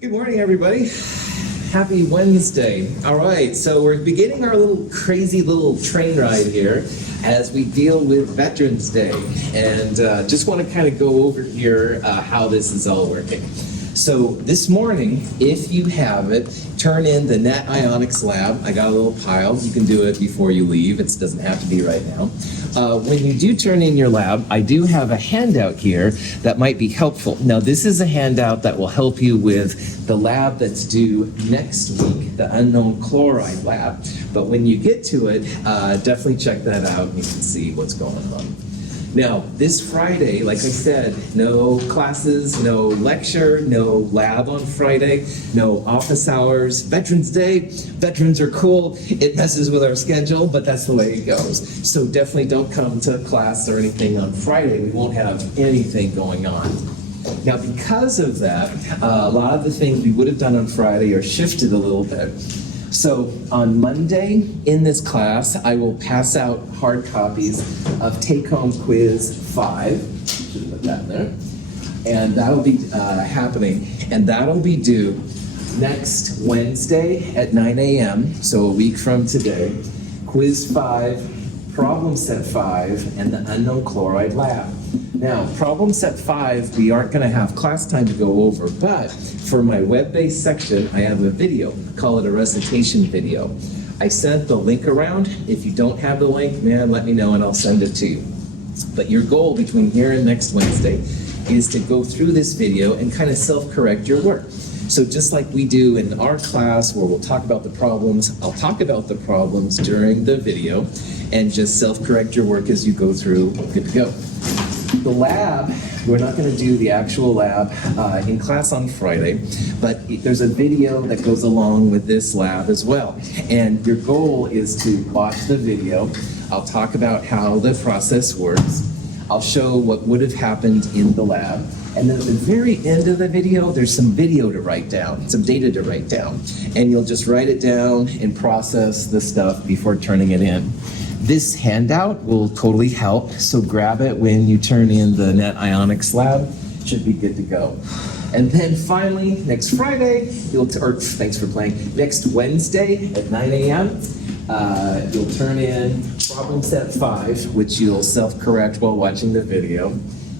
Good morning, everybody. Happy Wednesday. All right, so we're beginning our little crazy little train ride here as we deal with Veterans Day. And just want to kind of go over here how this is all working. So this morning, if you have it, turn in the Net Ionics Lab. I got a little pile. You can do it before you leave. It doesn't have to be right now. When you do turn in your lab, I do have a handout here that might be helpful. Now, this is a handout that will help you with the lab that's due next week, the unknown chloride lab. But when you get to it, definitely check that out and you can see what's going on. Now, this Friday, like I said, no classes, no lecture, no lab on Friday, no office hours. Veterans Day, veterans are cool. It messes with our schedule, but that's the way it goes. So definitely don't come to class or anything on Friday. We won't have anything going on. Now, because of that, a lot of the things we would have done on Friday are shifted a little bit. So on Monday in this class, I will pass out hard copies of Take-Home Quiz 5. Should put that in there. And that'll be happening. And that'll be due next Wednesday at 9 a.m., so a week from today. Quiz 5, Problem Set 5, and the Unknown Chloride Lab. Now, Problem Set 5, we aren't going to have class time to go over, but for my web-based section, I have a video. Call it a recitation video. I sent the link around. If you don't have the link, man, let me know and I'll send it to you. But your goal between here and next Wednesday is to go through this video and kind of self-correct your work. So just like we do in our class where we'll talk about the problems, I'll talk about the problems during the video and just self-correct your work as you go through. Good to go. The lab, we're not going to do the actual lab in class on Friday, but there's a video that goes along with this lab as well. And your goal is to watch the video. I'll talk about how the process works. I'll show what would have happened in the lab. And then at the very end of the video, there's some video to write down, some data to write down. And you'll just write it down and process the stuff before turning it in. This handout will totally help, so grab it when you turn in the Net Ionics Lab. Should be good to go. And then finally, next Friday, thanks for playing, next Wednesday at 9 a.m., you'll turn in Problem Set 5, which you'll self-correct while watching the video,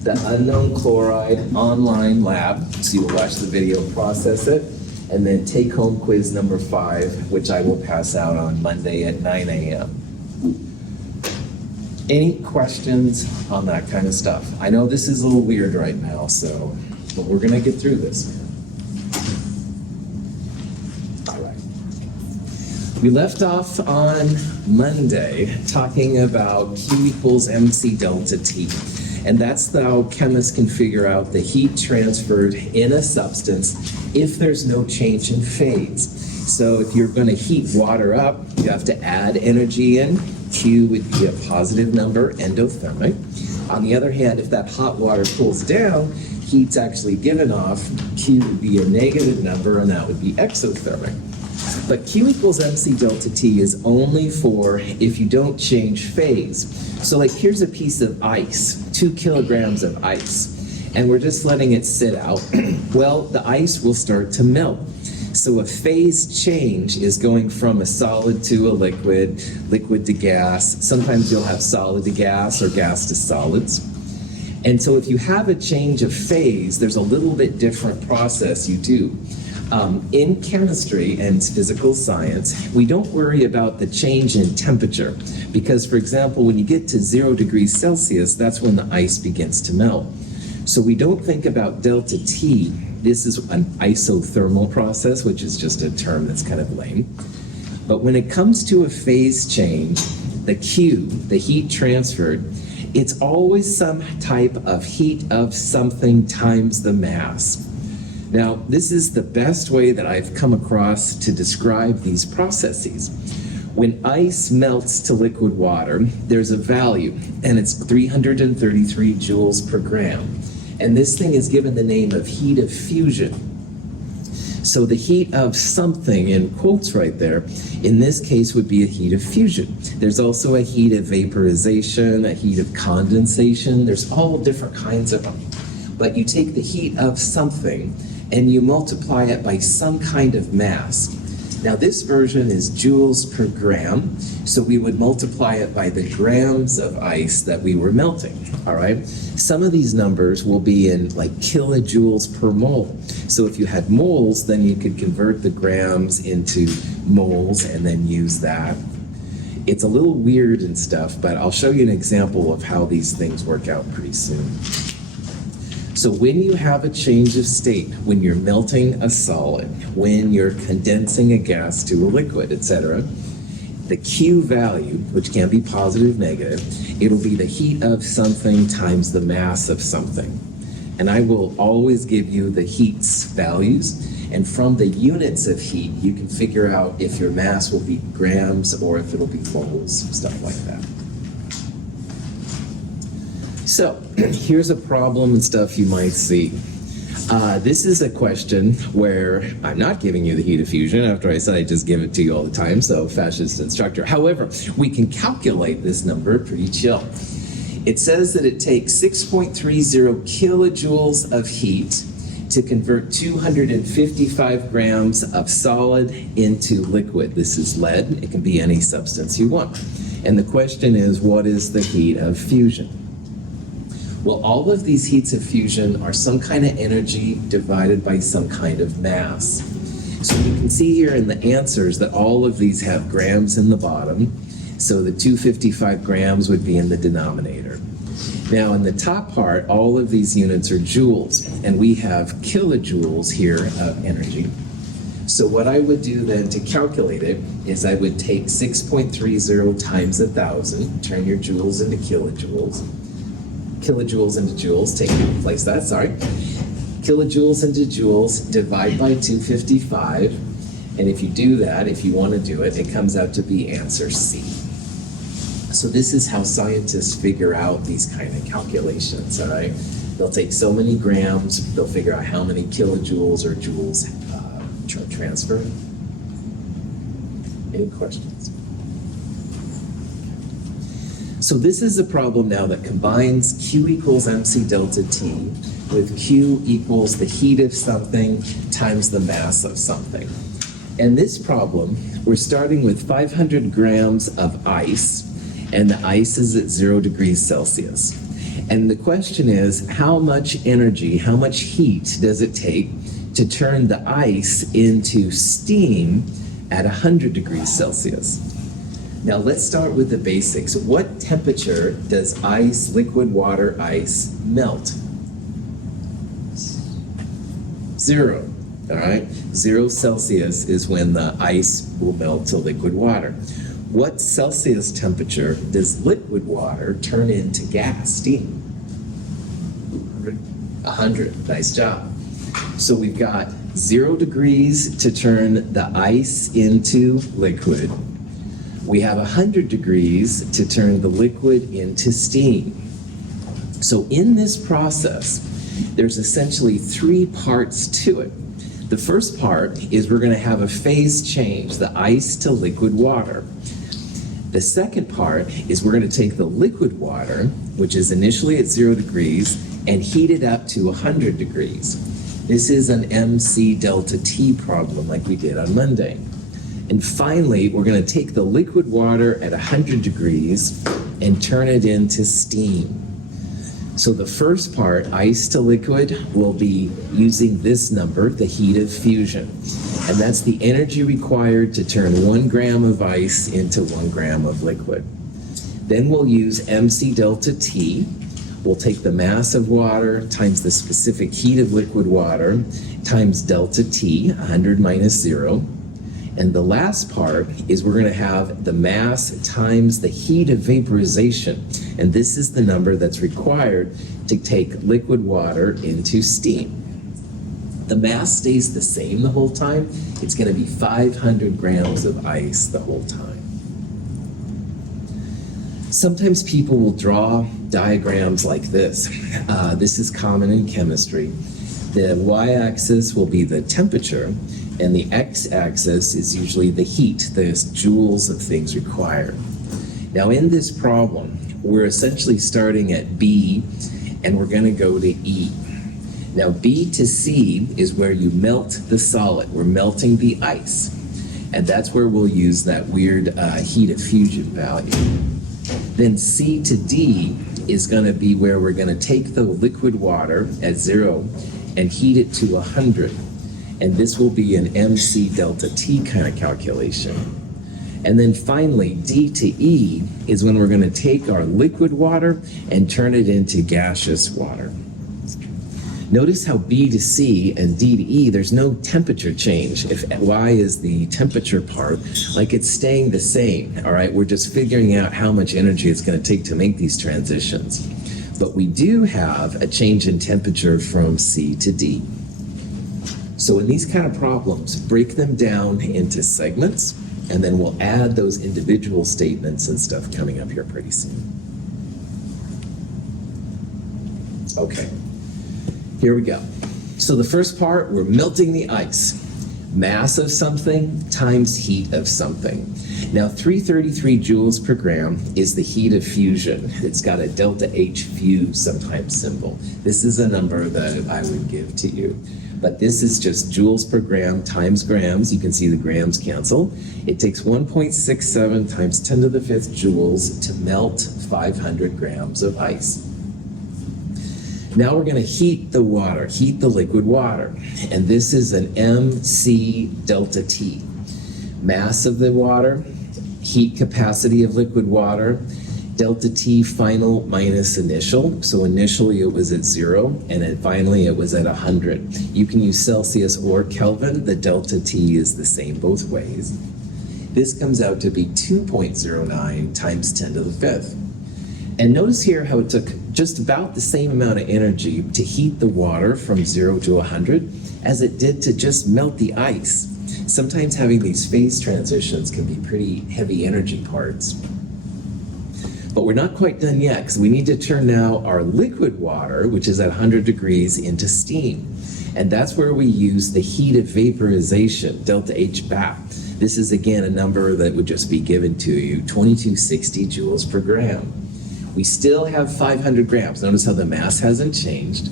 the Unknown Chloride Online Lab, so you'll watch the video, process it, and then Take-Home Quiz number 5, which I will pass out on Monday at 9 a.m. Any questions on that kind of stuff? I know this is a little weird right now, but we're going to get through this. All right. We left off on Monday talking about Q equals MC delta T. And that's how chemists can figure out the heat transferred in a substance if there's no change in phase. So if you're going to heat water up, you have to add energy in. Q would be a positive number, endothermic. On the other hand, if that hot water cools down, heat's actually given off. Q would be a negative number, and that would be exothermic. But Q equals MC delta T is only for if you don't change phase. So like here's a piece of ice, 2 kilograms of ice, and we're just letting it sit out. Well, the ice will start to melt. So a phase change is going from a solid to a liquid, liquid to gas. Sometimes you'll have solid to gas or gas to solids. And so if you have a change of phase, there's a little bit different process you do. In chemistry and physical science, we don't worry about the change in temperature because, for example, when you get to 0 degrees Celsius, that's when the ice begins to melt. So we don't think about delta T. This is an isothermal process, which is just a term that's kind of lame. But when it comes to a phase change, the Q, the heat transferred, it's always some type of heat of something times the mass. Now, this is the best way that I've come across to describe these processes. When ice melts to liquid water, there's a value, and it's 333 joules per gram. And this thing is given the name of heat of fusion. So the heat of something, in quotes right there, in this case would be a heat of fusion. There's also a heat of vaporization, a heat of condensation. There's all different kinds of them. But you take the heat of something and you multiply it by some kind of mass. Now this version is joules per gram, so we would multiply it by the grams of ice that we were melting, all right? Some of these numbers will be in like kilojoules per mole. So if you had moles, then you could convert the grams into moles and then use that. It's a little weird and stuff, but I'll show you an example of how these things work out pretty soon. So when you have a change of state, when you're melting a solid, when you're condensing a gas to a liquid, etc., the Q value, which can be positive, negative, it'll be the heat of something times the mass of something. And I will always give you the heat's values, and from the units of heat, you can figure out if your mass will be grams or if it'll be moles, stuff like that. So here's a problem and stuff you might see. This is a question where I'm not giving you the heat of fusion after I said I just give it to you all the time, so fascist instructor. However, we can calculate this number pretty chill. It says that it takes 6.30 kilojoules of heat to convert 255 grams of solid into liquid. This is lead. It can be any substance you want. And the question is, what is the heat of fusion? Well, all of these heats of fusion are some kind of energy divided by some kind of mass. So you can see here in the answers that all of these have grams in the bottom. So the 255 grams would be in the denominator. Now in the top part, all of these units are joules, and we have kilojoules here of energy. So what I would do then to calculate it is I would take 6.30 times 1,000, turn your joules into kilojoules. Kilojoules into joules, replace that, sorry. Kilojoules into joules, divide by 255, and if you do that, if you want to do it, it comes out to be answer C. So this is how scientists figure out these kind of calculations, all right? They'll take so many grams, they'll figure out how many kilojoules or joules transfer. Any questions? So this is a problem now that combines Q equals MC delta T with Q equals the heat of something times the mass of something. And this problem, we're starting with 500 grams of ice, and the ice is at 0 degrees Celsius. And the question is, how much energy, how much heat does it take to turn the ice into steam at 100 degrees Celsius? Now let's start with the basics. What temperature does ice, liquid water ice, melt? 0, all right? 0 Celsius is when the ice will melt to liquid water. What Celsius temperature does liquid water turn into gas, steam? 100, nice job. So we've got 0 degrees to turn the ice into liquid. We have 100 degrees to turn the liquid into steam. So in this process, there's essentially 3 parts to it. The first part is we're going to have a phase change, the ice to liquid water. The second part is we're going to take the liquid water, which is initially at 0 degrees, and heat it up to 100 degrees. This is an MC delta T problem like we did on Monday. And finally, we're going to take the liquid water at 100 degrees and turn it into steam. So the first part, ice to liquid, will be using this number, the heat of fusion. And that's the energy required to turn 1 gram of ice into 1 gram of liquid. Then we'll use MC delta T. We'll take the mass of water times the specific heat of liquid water times delta T, 100 minus 0. And the last part is we're going to have the mass times the heat of vaporization. And this is the number that's required to take liquid water into steam. The mass stays the same the whole time. It's going to be 500 grams of ice the whole time. Sometimes people will draw diagrams like this. This is common in chemistry. The y-axis will be the temperature, and the x-axis is usually the heat, the joules of things required. Now in this problem, we're essentially starting at B, and we're going to go to E. Now B to C is where you melt the solid. We're melting the ice. And that's where we'll use that weird heat of fusion value. Then C to D is going to be where we're going to take the liquid water at 0 and heat it to 100. And this will be an MC delta T kind of calculation. And then finally, D to E is when we're going to take our liquid water and turn it into gaseous water. Notice how B to C and D to E, there's no temperature change. If Y is the temperature part, like it's staying the same, all right? We're just figuring out how much energy it's going to take to make these transitions. But we do have a change in temperature from C to D. So in these kind of problems, break them down into segments, and then we'll add those individual statements and stuff coming up here pretty soon. Okay. Here we go. So the first part, we're melting the ice. Mass of something times heat of something. Now 333 joules per gram is the heat of fusion. It's got a delta H fuse sometimes symbol. This is a number that I would give to you. But this is just joules per gram times grams. You can see the grams cancel. It takes 1.67 times 10 to the 5th joules to melt 500 grams of ice. Now we're going to heat the water, heat the liquid water. And this is an MC delta T. Mass of the water, heat capacity of liquid water, delta T final minus initial. So initially it was at 0, and then finally it was at 100. You can use Celsius or Kelvin. The delta T is the same both ways. This comes out to be 2.09 times 10 to the 5th. And notice here how it took just about the same amount of energy to heat the water from 0 to 100 as it did to just melt the ice. Sometimes having these phase transitions can be pretty heavy energy parts. But we're not quite done yet, because we need to turn now our liquid water, which is at 100 degrees, into steam. And that's where we use the heat of vaporization, delta H back. This is again a number that would just be given to you, 2260 joules per gram. We still have 500 grams. Notice how the mass hasn't changed.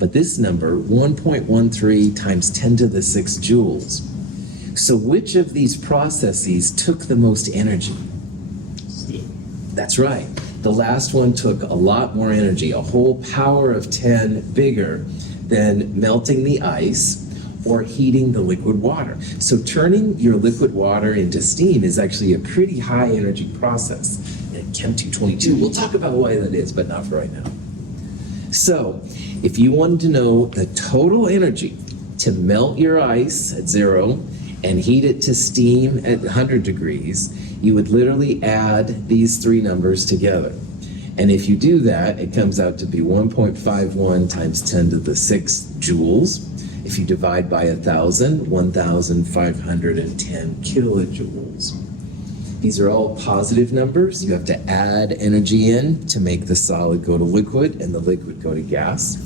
But this number, 1.13 times 10 to the 6 joules. So which of these processes took the most energy? That's right. The last one took a lot more energy, a whole power of 10 bigger than melting the ice or heating the liquid water. So turning your liquid water into steam is actually a pretty high energy process. And Chem 222, we'll talk about why that is, but not for right now. So if you wanted to know the total energy to melt your ice at 0 and heat it to steam at 100 degrees, you would literally add these three numbers together. And if you do that, it comes out to be 1.51 times 10 to the 6 joules. If you divide by 1,000, 1,510 kilojoules. These are all positive numbers. You have to add energy in to make the solid go to liquid and the liquid go to gas.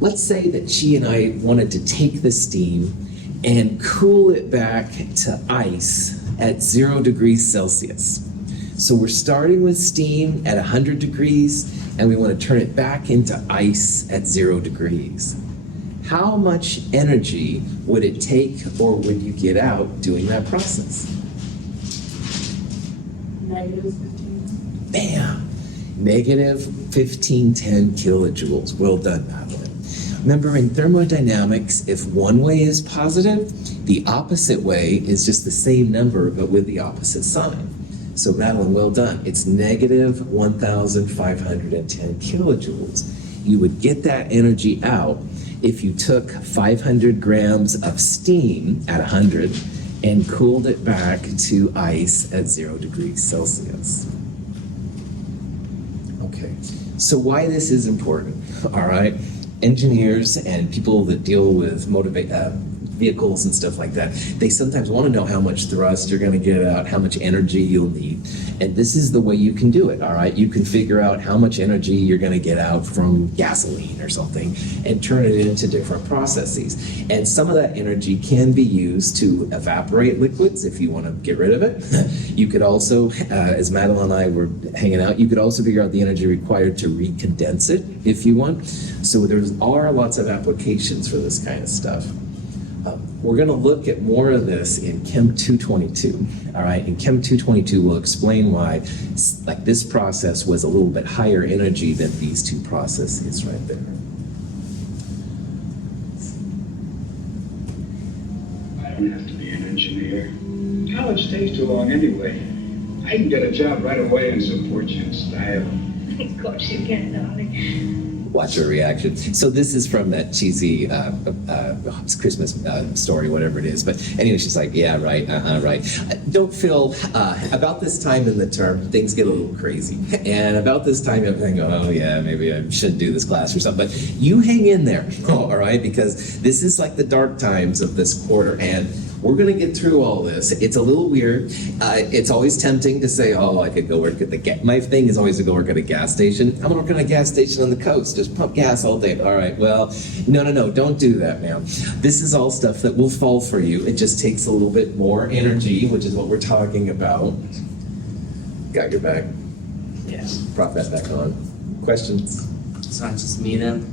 Let's say that she and I wanted to take the steam and cool it back to ice at 0 degrees Celsius. So we're starting with steam at 100 degrees, and we want to turn it back into ice at 0 degrees. How much energy would it take, or would you get out doing that process? -15. Bam! Negative 1510 kilojoules. Well done, Madeline. Remember, in thermodynamics, if one way is positive, the opposite way is just the same number, but with the opposite sign. So Madeline, well done. It's negative 1,510 kilojoules. You would get that energy out if you took 500 grams of steam at 100 and cooled it back to ice at 0 degrees Celsius. Okay, so why this is important, all right? Engineers and people that deal with vehicles and stuff like that. They sometimes want to know how much thrust you're going to get out, how much energy you'll need. And this is the way you can do it, all right? You can figure out how much energy you're going to get out from gasoline or something and turn it into different processes. And some of that energy can be used to evaporate liquids if you want to get rid of it. You could also, as Madeline and I were hanging out, you could also figure out the energy required to recondense it if you want. So there are lots of applications for this kind of stuff. We're going to look at more of this in Chem 222. All right, in Chem 222, we'll explain why like this process was a little bit higher energy than these two processes right there. I don't have to be an engineer. College takes too long anyway. I can get a job right away and support you in style. Of course you can, darling. Watch her reaction. So this is from that cheesy Christmas story, whatever it is. But anyway, she's like, yeah, right, right. Don't feel, about this time in the term, things get a little crazy. And about this time, you're thinking, oh yeah, maybe I shouldn't do this class or something. But you hang in there, all right? Because this is like the dark times of this quarter. And we're going to get through all this. It's a little weird. It's always tempting to say, oh, I could go work at the gas. My thing is always to go work at a gas station. I'm going to work at a gas station on the coast. Just pump gas all day. All right, well, no, don't do that, man. This is all stuff that will fall for you. It just takes a little bit more energy, which is what we're talking about. Got your back? Yes. Prop that back on. Questions? It's not just me then.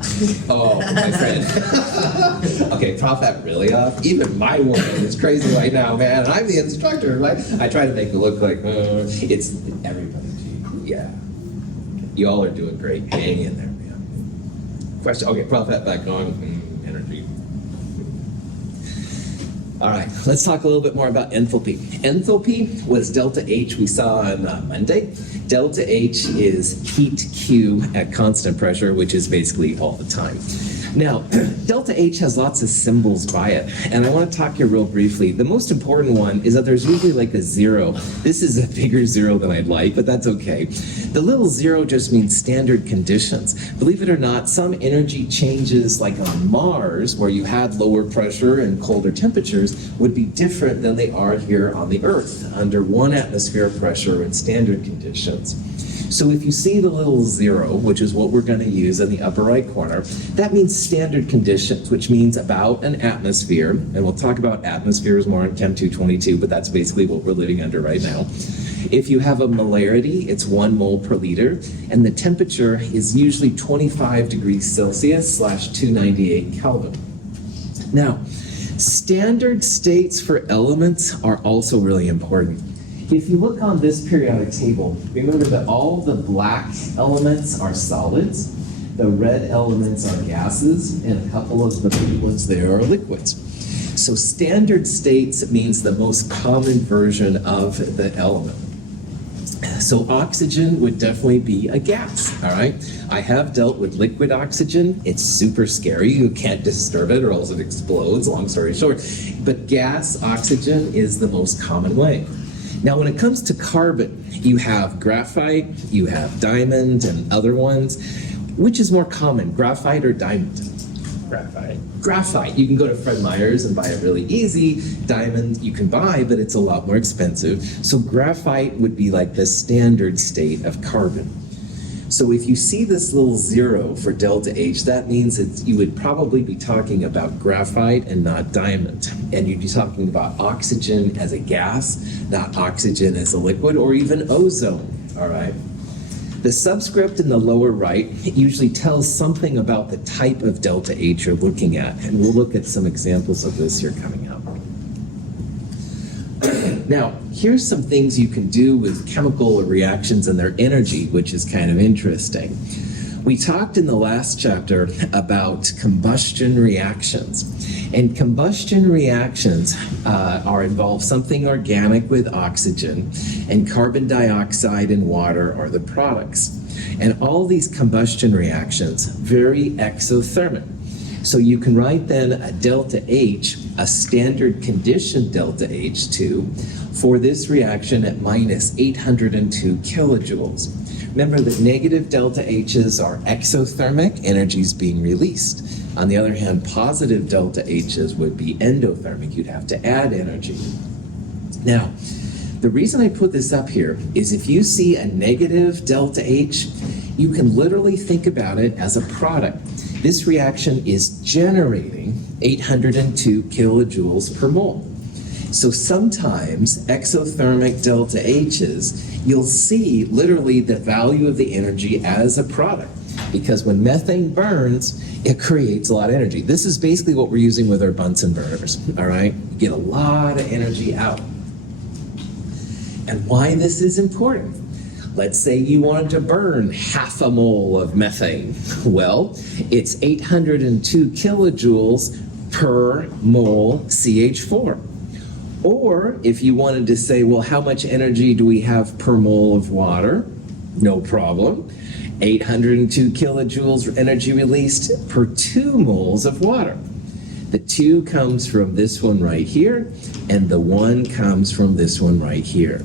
Oh, my friend. Okay, prop that really off. Even my woman is crazy right now, man. I'm the instructor, right? I try to make it look like, it's everybody. Yeah. You all are doing great. Hang in there, man. Question? Okay, prop that back on. Energy. All right, let's talk a little bit more about enthalpy. Enthalpy was delta H we saw on Monday. Delta H is heat Q at constant pressure, which is basically all the time. Now, delta H has lots of symbols by it, and I want to talk here real briefly. The most important one is that there's usually like a zero. This is a bigger zero than I'd like, but that's okay. The little zero just means standard conditions. Believe it or not, some energy changes like on Mars, where you had lower pressure and colder temperatures, would be different than they are here on the Earth, under 1 atmosphere pressure and standard conditions. So if you see the little zero, which is what we're going to use in the upper right corner, that means standard conditions, which means about an atmosphere. And we'll talk about atmospheres more in Chem 222, but that's basically what we're living under right now. If you have a molarity, it's 1 mole per liter, and the temperature is usually 25 degrees Celsius / 298 Kelvin. Now, standard states for elements are also really important. If you look on this periodic table, remember that all the black elements are solids, the red elements are gases, and a couple of the blue ones there are liquids. So standard states means the most common version of the element. So oxygen would definitely be a gas, all right? I have dealt with liquid oxygen. It's super scary. You can't disturb it or else it explodes, long story short. But gas oxygen is the most common way. Now, when it comes to carbon, you have graphite, you have diamond, and other ones. Which is more common, graphite or diamond? Graphite. Graphite. You can go to Fred Meyer's and buy it really easy. Diamond you can buy, but it's a lot more expensive. So graphite would be like the standard state of carbon. So if you see this little zero for delta H, that means that you would probably be talking about graphite and not diamond. And you'd be talking about oxygen as a gas, not oxygen as a liquid, or even ozone, all right? The subscript in the lower right usually tells something about the type of delta H you're looking at. And we'll look at some examples of this here coming up. Now, here's some things you can do with chemical reactions and their energy, which is kind of interesting. We talked in the last chapter about combustion reactions. And combustion reactions involve something organic with oxygen, and carbon dioxide and water are the products. And all these combustion reactions, very exothermic. So you can write then a delta H, a standard condition delta H2, for this reaction at minus 802 kilojoules. Remember that negative delta H's are exothermic, energy is being released. On the other hand, positive delta H's would be endothermic. You'd have to add energy. Now, the reason I put this up here is if you see a negative delta H, you can literally think about it as a product. This reaction is generating 802 kilojoules per mole. So sometimes exothermic delta H's, you'll see literally the value of the energy as a product. Because when methane burns, it creates a lot of energy. This is basically what we're using with our Bunsen burners, all right? You get a lot of energy out. And why this is important. Let's say you wanted to burn half a mole of methane. Well, it's 802 kilojoules per mole CH4. Or if you wanted to say, well, how much energy do we have per mole of water? No problem. 802 kilojoules energy released per 2 moles of water. The 2 comes from this one right here, and the 1 comes from this one right here.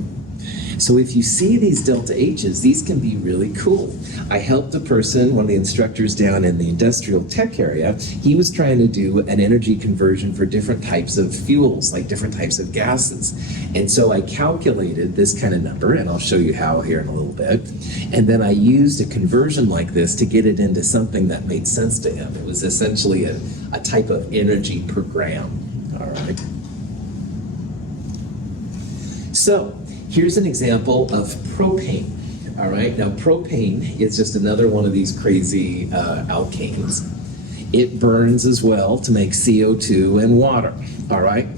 So if you see these delta H's, these can be really cool. I helped a person, one of the instructors down in the industrial tech area, he was trying to do an energy conversion for different types of fuels, like different types of gases. And so I calculated this kind of number, and I'll show you how here in a little bit. And then I used a conversion like this to get it into something that made sense to him. It was essentially a type of energy per gram, all right? So, here's an example of propane, all right? Now, propane is just another one of these crazy alkanes. It burns as well to make CO2 and water, all right?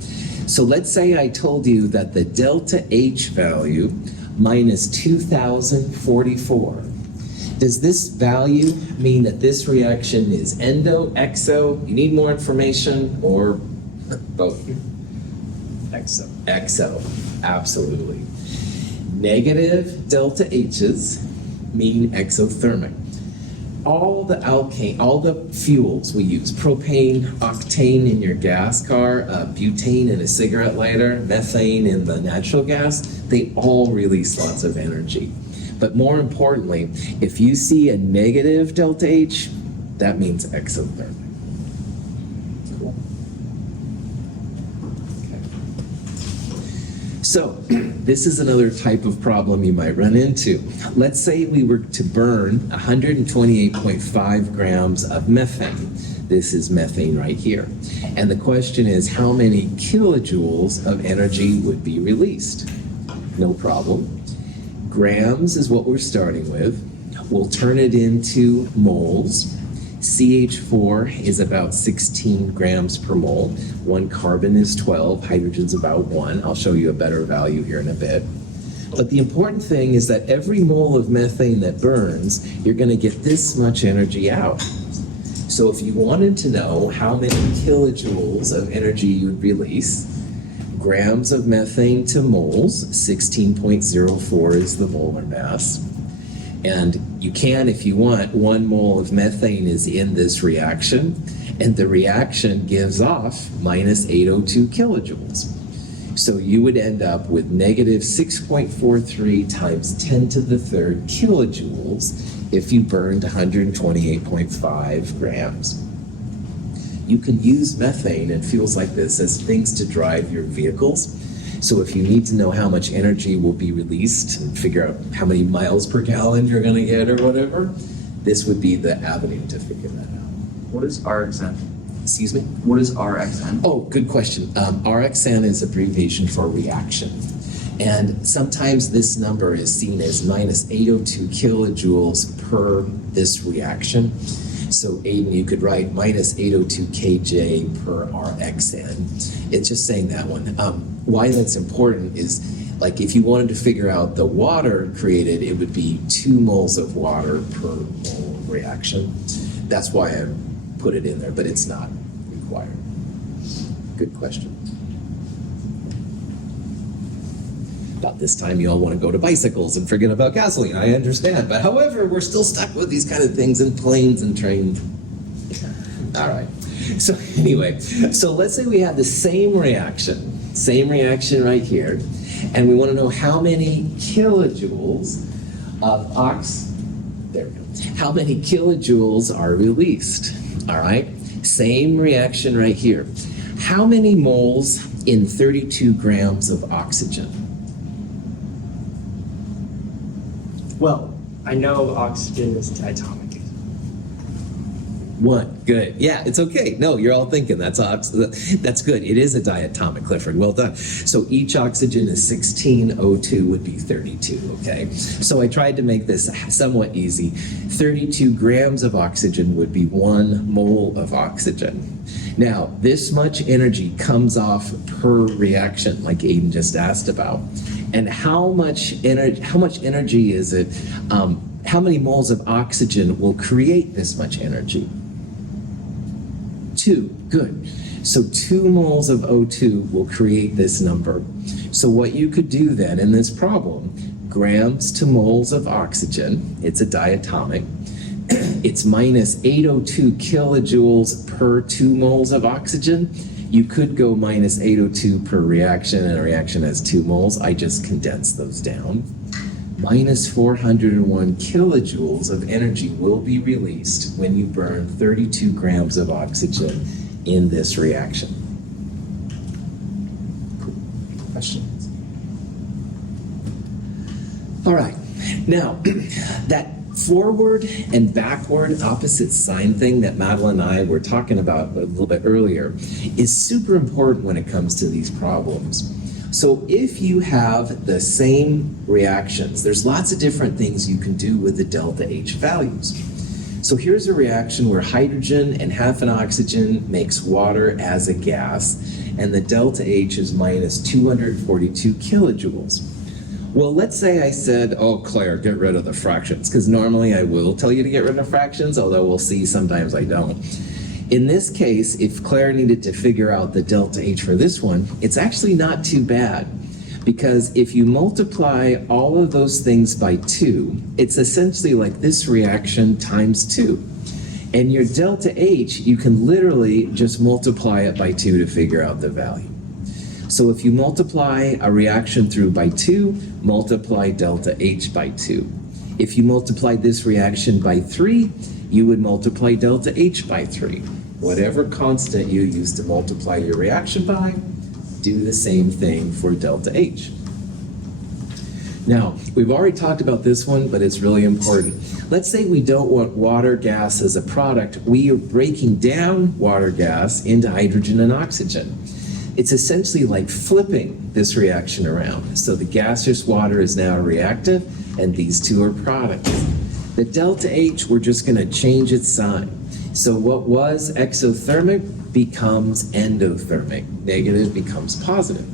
So let's say I told you that the delta H value minus 2044. Does this value mean that this reaction is endo, exo? You need more information, or both? Exo. Exo, absolutely. Negative delta H's mean exothermic. All the fuels we use, propane, octane in your gas car, butane in a cigarette lighter, methane in the natural gas, they all release lots of energy. But more importantly, if you see a negative delta H, that means exothermic. Cool. So, this is another type of problem you might run into. Let's say we were to burn 128.5 grams of methane. This is methane right here. And the question is, how many kilojoules of energy would be released? No problem. Grams is what we're starting with. We'll turn it into moles. CH4 is about 16 grams per mole. 1 carbon is 12, hydrogen's about 1. I'll show you a better value here in a bit. But the important thing is that every mole of methane that burns, you're going to get this much energy out. So if you wanted to know how many kilojoules of energy you would release, grams of methane to moles, 16.04 is the molar mass. And you can, if you want, 1 mole of methane is in this reaction, and the reaction gives off minus 802 kilojoules. So you would end up with negative 6.43 times 10 to the third kilojoules if you burned 128.5 grams. You can use methane and fuels like this as things to drive your vehicles. So if you need to know how much energy will be released and figure out how many miles per gallon you're going to get or whatever, this would be the avenue to figure that out. What is RXN? Excuse me? What is RXN? Oh, good question. RXN is abbreviation for reaction. And sometimes this number is seen as minus 802 kilojoules per this reaction. So Aiden, you could write minus 802 kJ per RXN. It's just saying that one. Why that's important is, like, if you wanted to figure out the water created, it would be 2 moles of water per mole reaction. That's why I put it in there, but it's not required. Good question. About this time, you all want to go to bicycles and forget about gasoline. I understand. But however, we're still stuck with these kind of things in planes and trains. All right. So anyway, so let's say we have the same reaction right here, and we want to know how many kilojoules of how many kilojoules are released. All right. Same reaction right here. How many moles in 32 grams of oxygen? Well, I know oxygen is diatomic. One. Good. Yeah, it's okay. No, you're all thinking that's good. It is a diatomic, Clifford. Well done. So each oxygen is 16. O2 would be 32. Okay. So I tried to make this somewhat easy. 32 grams of oxygen would be 1 mole of oxygen. Now, this much energy comes off per reaction, like Aiden just asked about. And how much energy is it? How many moles of oxygen will create this much energy? 2. Good. So 2 moles of O2 will create this number. So what you could do then in this problem, grams to moles of oxygen, it's a diatomic, it's minus 802 kilojoules per 2 moles of oxygen. You could go minus 802 per reaction, and a reaction has 2 moles. I just condensed those down. Minus 401 kilojoules of energy will be released when you burn 32 grams of oxygen in this reaction. Questions? All right. Now, that forward and backward opposite sign thing that Madeline and I were talking about a little bit earlier is super important when it comes to these problems. So if you have the same reactions, there's lots of different things you can do with the delta H values. So here's a reaction where hydrogen and half an oxygen makes water as a gas, and the delta H is minus 242 kilojoules. Well, let's say I said, oh, Claire, get rid of the fractions, because normally I will tell you to get rid of fractions, although we'll see sometimes I don't. In this case, if Claire needed to figure out the delta H for this one, it's actually not too bad, because if you multiply all of those things by 2, it's essentially like this reaction times 2. And your delta H, you can literally just multiply it by 2 to figure out the value. So if you multiply a reaction through by 2, multiply delta H by 2. If you multiplied this reaction by 3, you would multiply delta H by 3. Whatever constant you use to multiply your reaction by, do the same thing for delta H. Now, we've already talked about this one, but it's really important. Let's say we don't want water gas as a product. We are breaking down water gas into hydrogen and oxygen. It's essentially like flipping this reaction around. So the gaseous water is now a reactant, and these two are products. The delta H, we're just going to change its sign. So what was exothermic becomes endothermic. Negative becomes positive.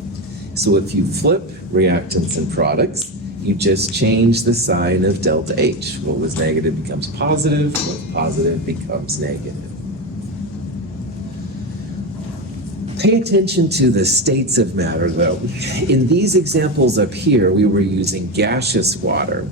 So if you flip reactants and products, you just change the sign of delta H. What was negative becomes positive, what was positive becomes negative. Pay attention to the states of matter, though. In these examples up here, we were using gaseous water.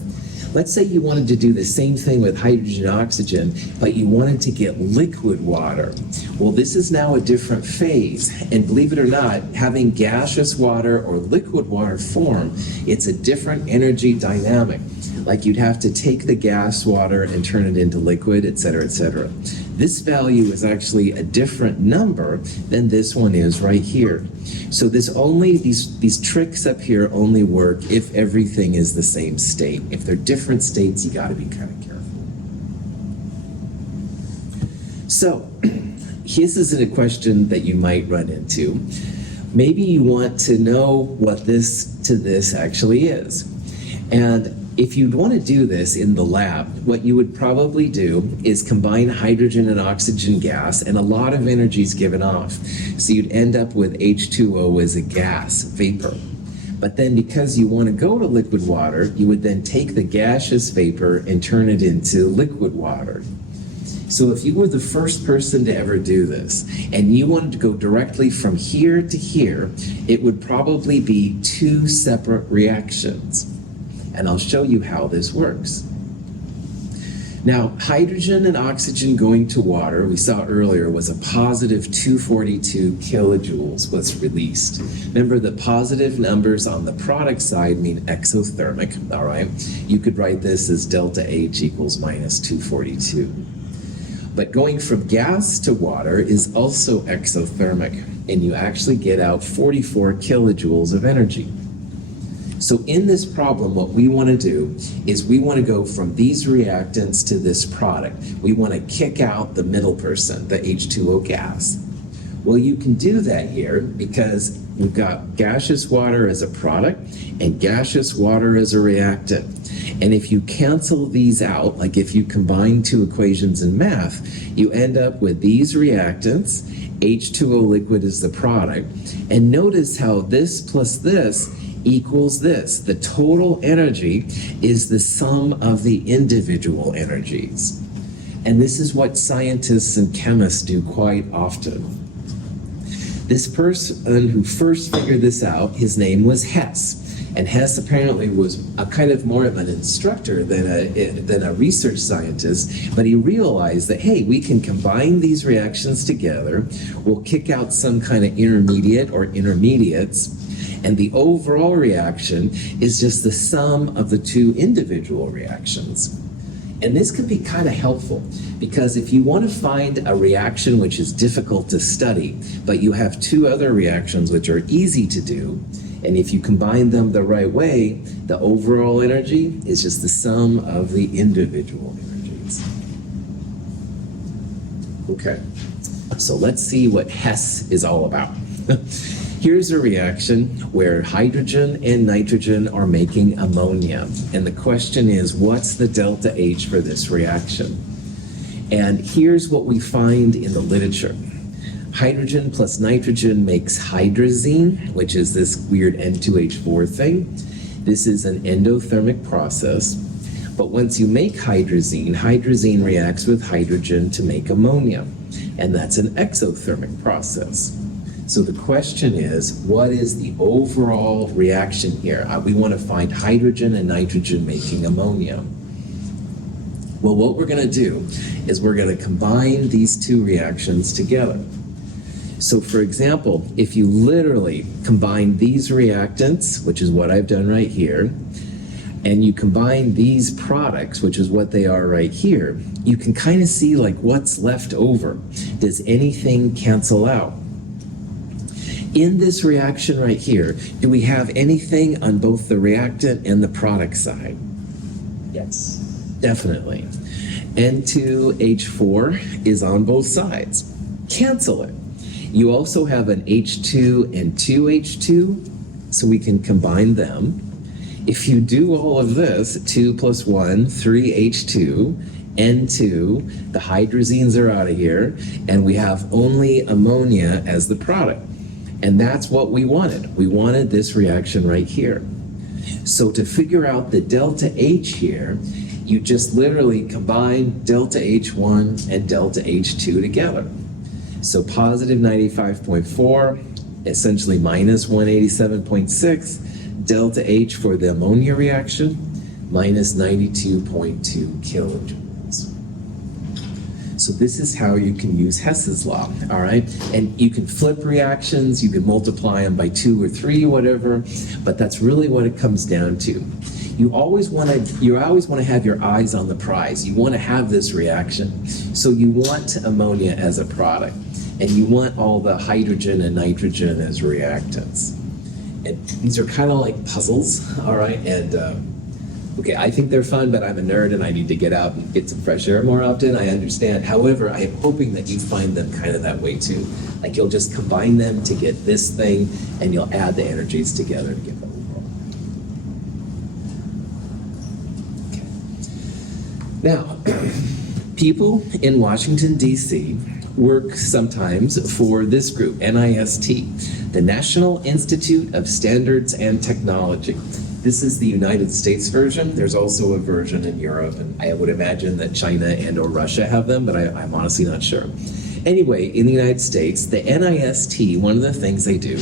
Let's say you wanted to do the same thing with hydrogen and oxygen, but you wanted to get liquid water. Well, this is now a different phase, and believe it or not, having gaseous water or liquid water form, it's a different energy dynamic. Like you'd have to take the gas water and turn it into liquid, et cetera, et cetera. This value is actually a different number than this one is right here. So these tricks up here only work if everything is the same state. If they're different states, you gotta be kind of careful. So, this is a question that you might run into. Maybe you want to know what this to this actually is. And if you'd want to do this in the lab, what you would probably do is combine hydrogen and oxygen gas, and a lot of energy is given off. So you'd end up with H2O as a gas, vapor. But then because you want to go to liquid water, you would then take the gaseous vapor and turn it into liquid water. So if you were the first person to ever do this, and you wanted to go directly from here to here, it would probably be 2 separate reactions. And I'll show you how this works. Now, hydrogen and oxygen going to water, we saw earlier, was a positive 242 kilojoules was released. Remember, the positive numbers on the product side mean exothermic, all right? You could write this as delta H equals minus 242. But going from gas to water is also exothermic, and you actually get out 44 kilojoules of energy. So in this problem, what we want to do is we want to go from these reactants to this product. We want to kick out the middle person, the H2O gas. Well, you can do that here because we've got gaseous water as a product and gaseous water as a reactant. And if you cancel these out, like if you combine two equations in math, you end up with these reactants. H2O liquid is the product. And notice how this plus this equals this. The total energy is the sum of the individual energies. And this is what scientists and chemists do quite often. This person who first figured this out, his name was Hess. And Hess apparently was a kind of more of an instructor than a research scientist, but he realized that, hey, we can combine these reactions together, we'll kick out some kind of intermediate or intermediates, and the overall reaction is just the sum of the two individual reactions. And this can be kind of helpful because if you want to find a reaction which is difficult to study, but you have two other reactions which are easy to do, and if you combine them the right way, the overall energy is just the sum of the individual energies. Okay, so let's see what Hess is all about. Here's a reaction where hydrogen and nitrogen are making ammonia. And the question is, what's the delta H for this reaction? And here's what we find in the literature. Hydrogen plus nitrogen makes hydrazine, which is this weird N2H4 thing. This is an endothermic process. But once you make hydrazine, hydrazine reacts with hydrogen to make ammonia. And that's an exothermic process. So the question is, what is the overall reaction here? We want to find hydrogen and nitrogen making ammonia. Well, what we're going to do is we're going to combine these two reactions together. So for example, if you literally combine these reactants, which is what I've done right here, and you combine these products, which is what they are right here, you can kind of see like what's left over. Does anything cancel out? In this reaction right here, do we have anything on both the reactant and the product side? Yes, definitely. N2H4 is on both sides. Cancel it. You also have an H2 and 2H2, so we can combine them. If you do all of this, 2 plus 1, 3H2, N2, the hydrazines are out of here, and we have only ammonia as the product. And that's what we wanted. We wanted this reaction right here. So to figure out the delta H here, you just literally combine delta H1 and delta H2 together. So positive 95.4, essentially minus 187.6, delta H for the ammonia reaction, minus 92.2 kilojoules. So this is how you can use Hess's law, all right? And you can flip reactions, you can multiply them by 2 or 3, whatever, but that's really what it comes down to. You always want to have your eyes on the prize. You want to have this reaction. So you want ammonia as a product, and you want all the hydrogen and nitrogen as reactants. And these are kind of like puzzles, all right? And okay, I think they're fun, but I'm a nerd and I need to get out and get some fresh air more often. I understand. However, I am hoping that you find them kind of that way too. Like you'll just combine them to get this thing and you'll add the energies together to get the overall. Okay. Now, people in Washington, D.C. work sometimes for this group, NIST, the National Institute of Standards and Technology. This is the United States version. There's also a version in Europe, and I would imagine that China and or Russia have them, but I'm honestly not sure. Anyway, in the United States, the NIST, one of the things they do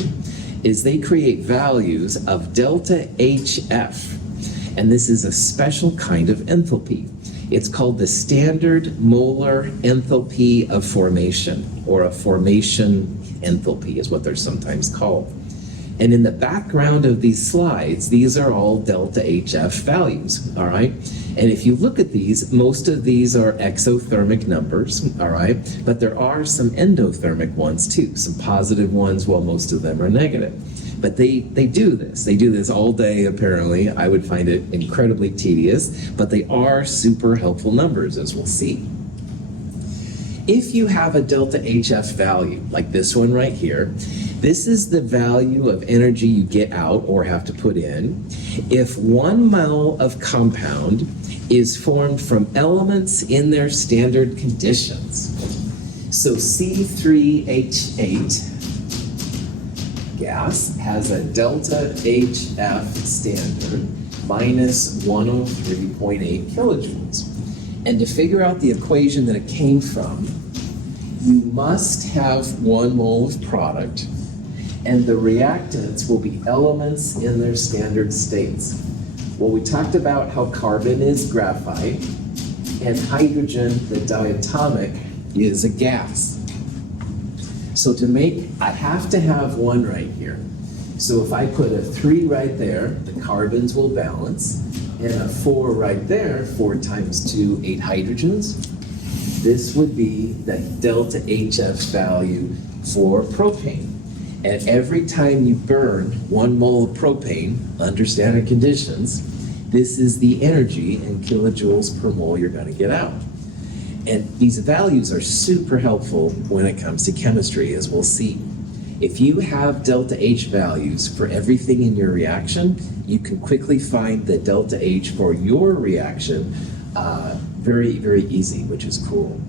is they create values of delta HF, and this is a special kind of enthalpy. It's called the standard molar enthalpy of formation, or a formation enthalpy is what they're sometimes called. And in the background of these slides, these are all delta HF values, all right? And if you look at these, most of these are exothermic numbers, all right? But there are some endothermic ones too, some positive ones, while most of them are negative. But they do this. They do this all day, apparently. I would find it incredibly tedious, but they are super helpful numbers, as we'll see. If you have a delta HF value, like this one right here, this is the value of energy you get out or have to put in if 1 mole of compound is formed from elements in their standard conditions. So C3H8 gas has a delta HF standard minus 103.8 kilojoules. And to figure out the equation that it came from, you must have 1 mole of product, and the reactants will be elements in their standard states. Well, we talked about how carbon is graphite, and hydrogen, the diatomic, is a gas. So to make, I have to have 1 right here. So if I put a 3 right there, the carbons will balance, and a 4 right there, 4 times 2, 8 hydrogens. This would be the delta HF value for propane. And every time you burn 1 mole of propane under standard conditions, this is the energy in kilojoules per mole you're going to get out. And these values are super helpful when it comes to chemistry, as we'll see. If you have delta H values for everything in your reaction, you can quickly find the delta H for your reaction very, very easy, which is cool.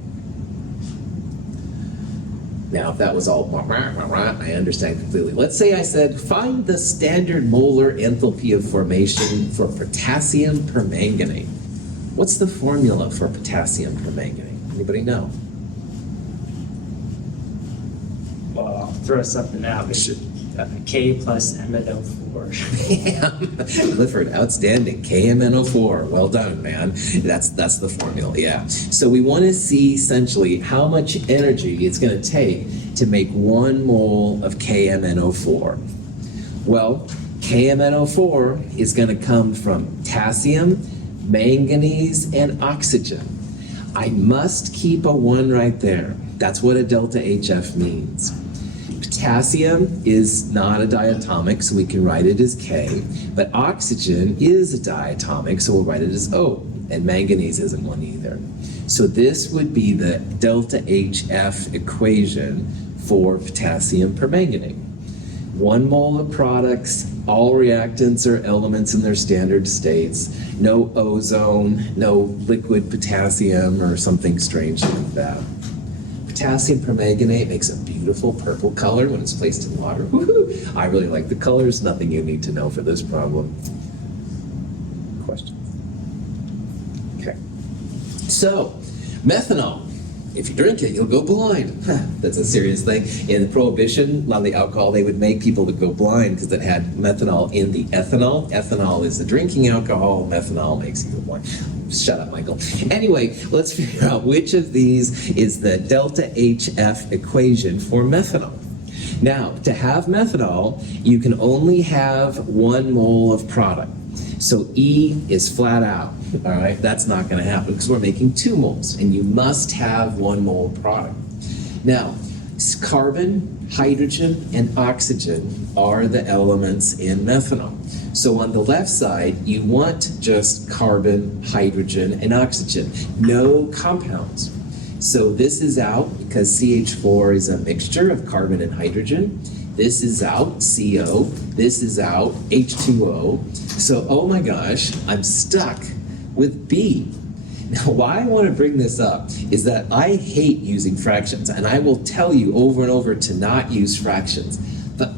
Now, if that was all, I understand completely. Let's say I said, find the standard molar enthalpy of formation for potassium permanganate. What's the formula for potassium permanganate? Anybody know? Well, I'll throw something out. It's K plus MnO4. Clifford, outstanding. KMNO4. Well done, man. That's the formula, yeah. So we want to see essentially how much energy it's going to take to make 1 mole of KMNO4. Well, KMNO4 is going to come from potassium, manganese, and oxygen. I must keep a 1 right there. That's what a delta HF means. Potassium is not a diatomic, so we can write it as K, but oxygen is a diatomic, so we'll write it as O, and manganese isn't one either. So this would be the delta HF equation for potassium permanganate. 1 mole of products, all reactants are elements in their standard states, no ozone, no liquid potassium or something strange like that. Potassium permanganate makes a beautiful purple color when it's placed in water. Woo-hoo. I really like the colors. Nothing you need to know for this problem. Questions? Okay. So, methanol. If you drink it, you'll go blind. That's a serious thing. In Prohibition, a lot of the alcohol, they would make people to go blind because it had methanol in the ethanol. Ethanol is the drinking alcohol. Methanol makes you go blind. Shut up, Michael. Anyway, let's figure out which of these is the delta HF equation for methanol. Now, to have methanol, you can only have 1 mole of product. So E is flat out, all right? That's not going to happen because we're making 2 moles, and you must have 1 mole of product. Now, carbon, hydrogen, and oxygen are the elements in methanol. So on the left side, you want just carbon, hydrogen, and oxygen, no compounds. So this is out because CH4 is a mixture of carbon and hydrogen. This is out, CO. This is out, H2O. So, oh my gosh, I'm stuck with B. Now, why I want to bring this up is that I hate using fractions, and I will tell you over and over to not use fractions. But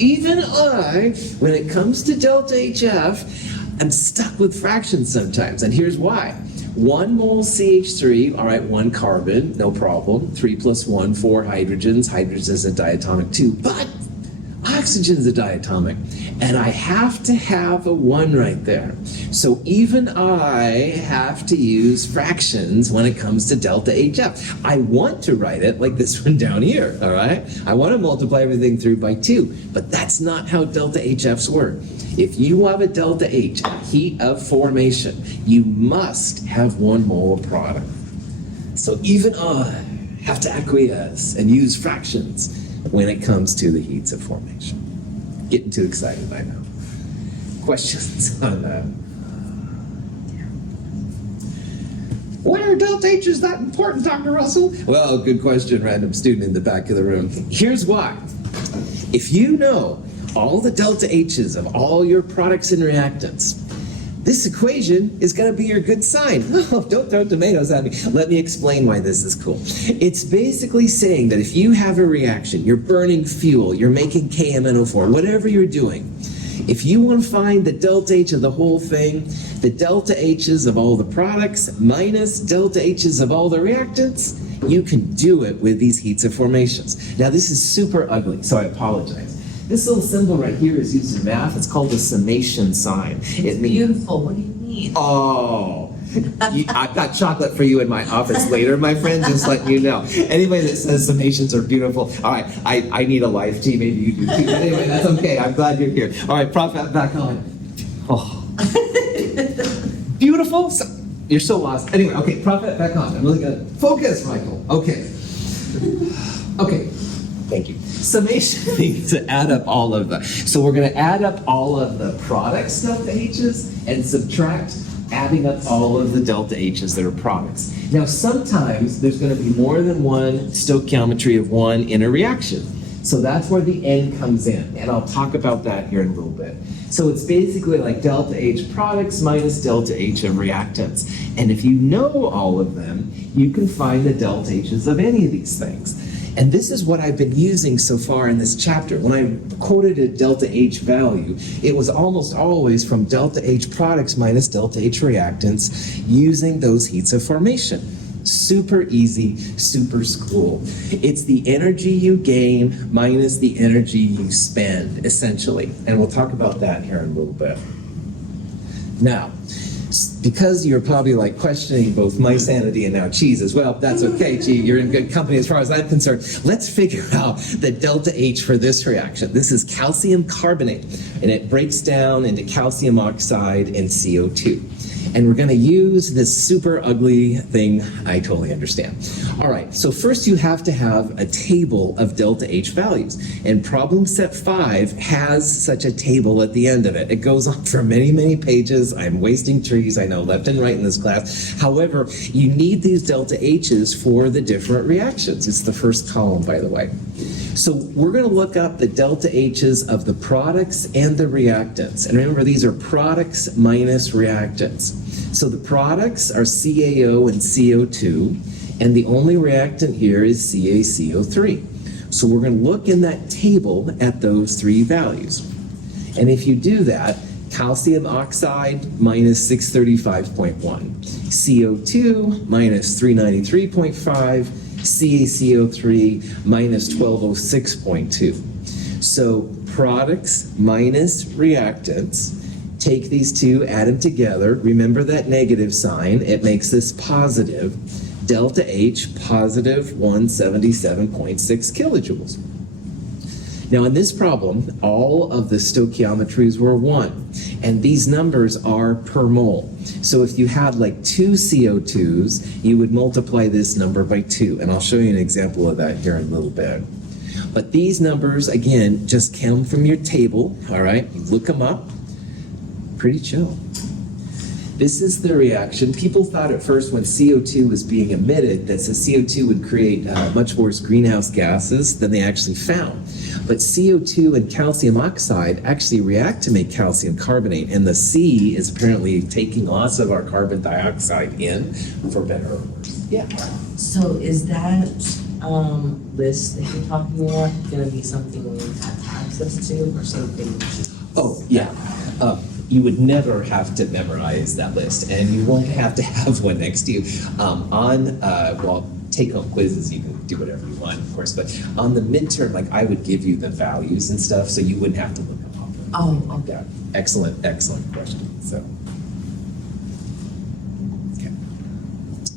even I, when it comes to delta HF, I'm stuck with fractions sometimes, and here's why. 1 mole CH3, all right, 1 carbon, no problem. 3 plus 1, 4 hydrogens. Hydrogen is a diatomic too, but oxygen is a diatomic. And I have to have a 1 right there. So even I have to use fractions when it comes to delta HF. I want to write it like this one down here, all right? I want to multiply everything through by 2, but that's not how delta HFs work. If you have a delta H, heat of formation, you must have 1 mole of product. So even I have to acquiesce and use fractions when it comes to the heats of formation. Getting too excited by now. Questions on that? Why are delta H's that important, Dr. Russell? Well, good question, random student in the back of the room. Here's why. If you know all the delta H's of all your products and reactants, this equation is going to be your good sign. Oh, don't throw tomatoes at me. Let me explain why this is cool. It's basically saying that if you have a reaction, you're burning fuel, you're making KMNO4, whatever you're doing, if you want to find the delta H of the whole thing, the delta H's of all the products minus delta H's of all the reactants, you can do it with these heats of formations. Now, this is super ugly, so I apologize. This little symbol right here is used in math. It's called the summation sign. It's beautiful. What do you mean? Oh, I've got chocolate for you in my office later, my friend, just letting you know. Anybody that says summations are beautiful, all right, I need a life tea, maybe you do too. But anyway, that's okay. I'm glad you're here. All right, Prof, back on. Oh. Beautiful. You're so lost. Anyway, okay, Prof, back on. I'm really gonna focus, Michael. Okay. Okay. Thank you. Summation means to add up all of the. So we're going to add up all of the products delta H's and subtract adding up all of the delta H's that are products. Now sometimes there's going to be more than one stoichiometry of 1 in a reaction. So that's where the N comes in, and I'll talk about that here in a little bit. So it's basically like delta H products minus delta H of reactants. And if you know all of them, you can find the delta H's of any of these things. And this is what I've been using so far in this chapter. When I quoted a delta H value, it was almost always from delta H products minus delta H reactants using those heats of formation. Super easy, super cool. It's the energy you gain minus the energy you spend, essentially. And we'll talk about that here in a little bit. Now, because you're probably like questioning both my sanity and now Chi's as well, that's okay, Chi, you're in good company as far as I'm concerned. Let's figure out the delta H for this reaction. This is calcium carbonate, and it breaks down into calcium oxide and CO2. And we're going to use this super ugly thing. I totally understand. All right, so first you have to have a table of delta H values. And problem set 5 has such a table at the end of it. It goes on for many, many pages. I'm wasting trees, I know, left and right in this class. However, you need these delta H's for the different reactions. It's the first column, by the way. So we're going to look up the delta H's of the products and the reactants. And remember, these are products minus reactants. So the products are CaO and CO2, and the only reactant here is CaCO3. So we're going to look in that table at those 3 values. And if you do that, calcium oxide minus 635.1, CO2 minus 393.5, CaCO3 minus 1206.2. So products minus reactants, take these two, add them together. Remember that negative sign. It makes this positive. Delta H positive 177.6 kilojoules. Now in this problem, all of the stoichiometries were 1, and these numbers are per mole. So if you had like 2 CO2s, you would multiply this number by 2, and I'll show you an example of that here in a little bit. But these numbers, again, just come from your table, all right? You look them up. Pretty chill. This is the reaction. People thought at first when CO2 was being emitted that the CO2 would create much worse greenhouse gases than they actually found. But CO2 and calcium oxide actually react to make calcium carbonate, and the C is apparently taking lots of our carbon dioxide in, for better or worse. Yeah. So is that list that you're talking about going to be something we have access to, or something? Oh, yeah. You would never have to memorize that list, and you won't have to have one next to you. Well, take-home quizzes, you can do whatever you want, of course, but on the midterm, like I would give you the values and stuff, so you wouldn't have to look them up. Oh, okay. Excellent, excellent question. So, okay.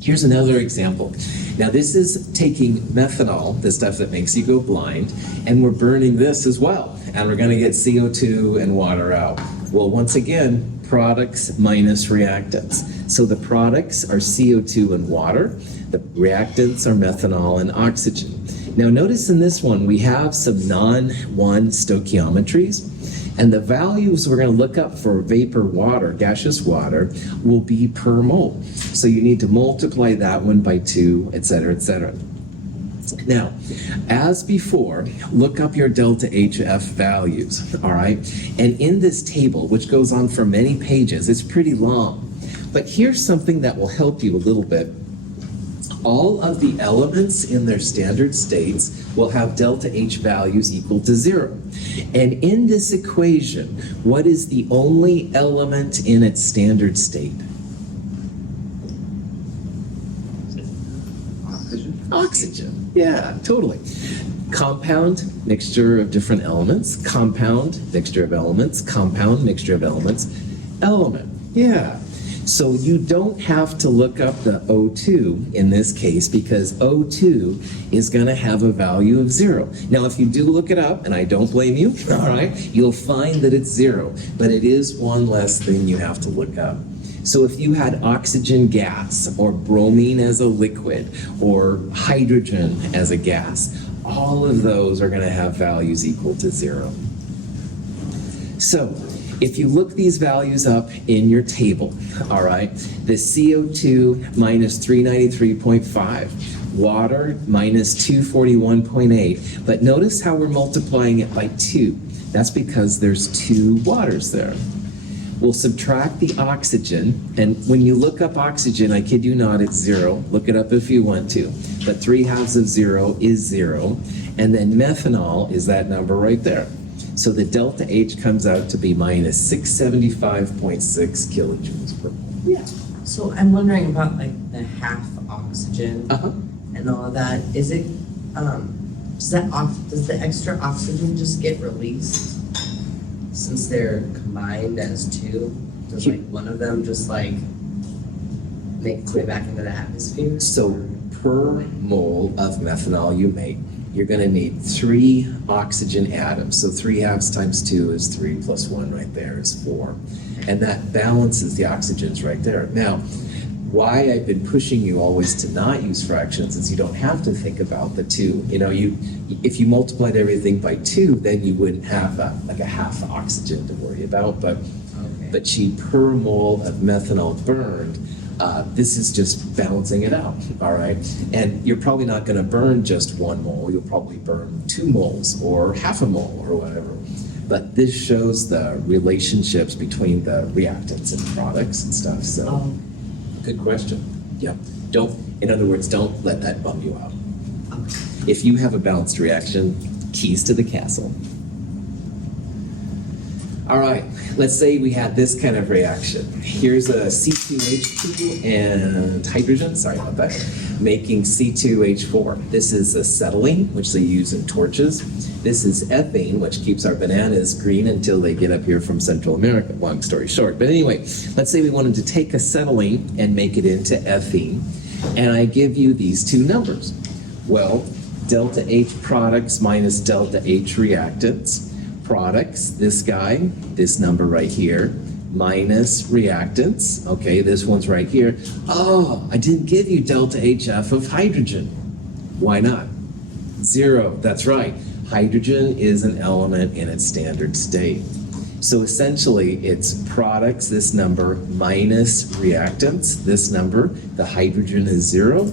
Here's another example. Now this is taking methanol, the stuff that makes you go blind, and we're burning this as well. And we're gonna get CO2 and water out. Well, once again, products minus reactants. So the products are CO2 and water. The reactants are methanol and oxygen. Now notice in this one, we have some non-1 stoichiometries. And the values we're going to look up for vapor water, gaseous water, will be per mole. So you need to multiply that one by 2, et cetera, et cetera. Now, as before, look up your delta HF values, all right? And in this table, which goes on for many pages, it's pretty long. But here's something that will help you a little bit. All of the elements in their standard states will have delta H values equal to 0. And in this equation, what is the only element in its standard state? Oxygen. Oxygen. Yeah, totally. Compound, mixture of different elements. Compound, mixture of elements. Compound, mixture of elements. Element. Yeah. So you don't have to look up the O2 in this case because O2 is going to have a value of 0. Now, if you do look it up, and I don't blame you, all right, you'll find that it's 0, but it is one less thing you have to look up. So if you had oxygen gas or bromine as a liquid or hydrogen as a gas, all of those are going to have values equal to 0. So if you look these values up in your table, all right, the CO2 minus 393.5, water minus 241.8, but notice how we're multiplying it by 2. That's because there's 2 waters there. We'll subtract the oxygen, and when you look up oxygen, I kid you not, it's 0. Look it up if you want to. But 3/2 of 0 is 0, and then methanol is that number right there. So the delta H comes out to be minus 675.6 kilojoules per mole. Yeah. So I'm wondering about like the half oxygen Uh-huh. and all of that. Is it does the extra oxygen just get released since they're combined as 2? Does like one of them just like make its way back into the atmosphere? So per mole of methanol you make, you're going to need 3 oxygen atoms. So 3/2 times 2 is 3 plus 1 right there is 4. And that balances the oxygens right there. Now, why I've been pushing you always to not use fractions is you don't have to think about the 2. You know, if you multiplied everything by 2, then you wouldn't have like a half oxygen to worry about. But she per mole of methanol burned, this is just balancing it out, all right? And you're probably not going to burn just 1 mole. You'll probably burn 2 moles or half a mole or whatever. But this shows the relationships between the reactants and products and stuff. So, good question. Yeah. In other words, don't let that bum you out. If you have a balanced reaction, keys to the castle. All right, let's say we had this kind of reaction. Here's a C2H2 and hydrogen, sorry about that, making C2H4. This is acetylene, which they use in torches. This is ethane, which keeps our bananas green until they get up here from Central America, long story short. But anyway, let's say we wanted to take acetylene and make it into ethene, and I give you these 2 numbers. Well, delta H products minus delta H reactants. Products, this guy, this number right here, minus reactants. Okay, this one's right here. Oh, I didn't give you delta HF of hydrogen. Why not? 0, that's right. Hydrogen is an element in its standard state. So essentially, it's products, this number, minus reactants, this number. The hydrogen is 0,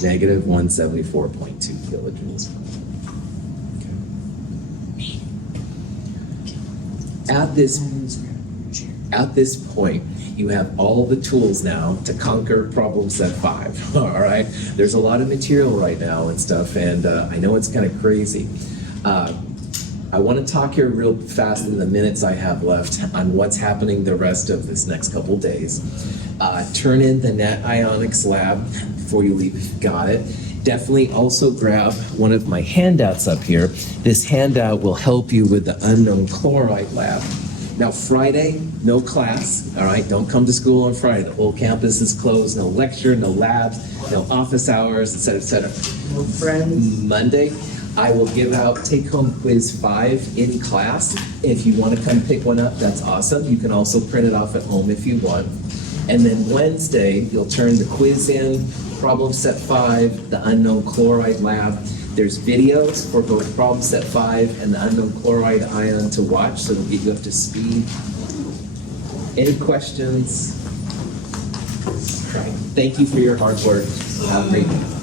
negative 174.2 kilojoules. At this point, you have all the tools now to conquer problem set 5, all right? There's a lot of material right now and stuff, and I know it's kind of crazy. I want to talk here real fast in the minutes I have left on what's happening the rest of this next couple days. Turn in the Net Ionics lab before you leave if you got it. Definitely also grab one of my handouts up here. This handout will help you with the unknown chloride lab. Now, Friday, no class, all right? Don't come to school on Friday. The whole campus is closed, no lecture, no labs, no office hours, et cetera, et cetera. No friends. Monday, I will give out take-home quiz 5 in class. If you want to come pick one up, that's awesome. You can also print it off at home if you want. And then Wednesday, you'll turn the quiz in, problem set 5, the unknown chloride lab. There's videos for both problem set 5 and the unknown chloride ion to watch, so it'll get you up to speed. Any questions? Thank you for your hard work. Have a great day.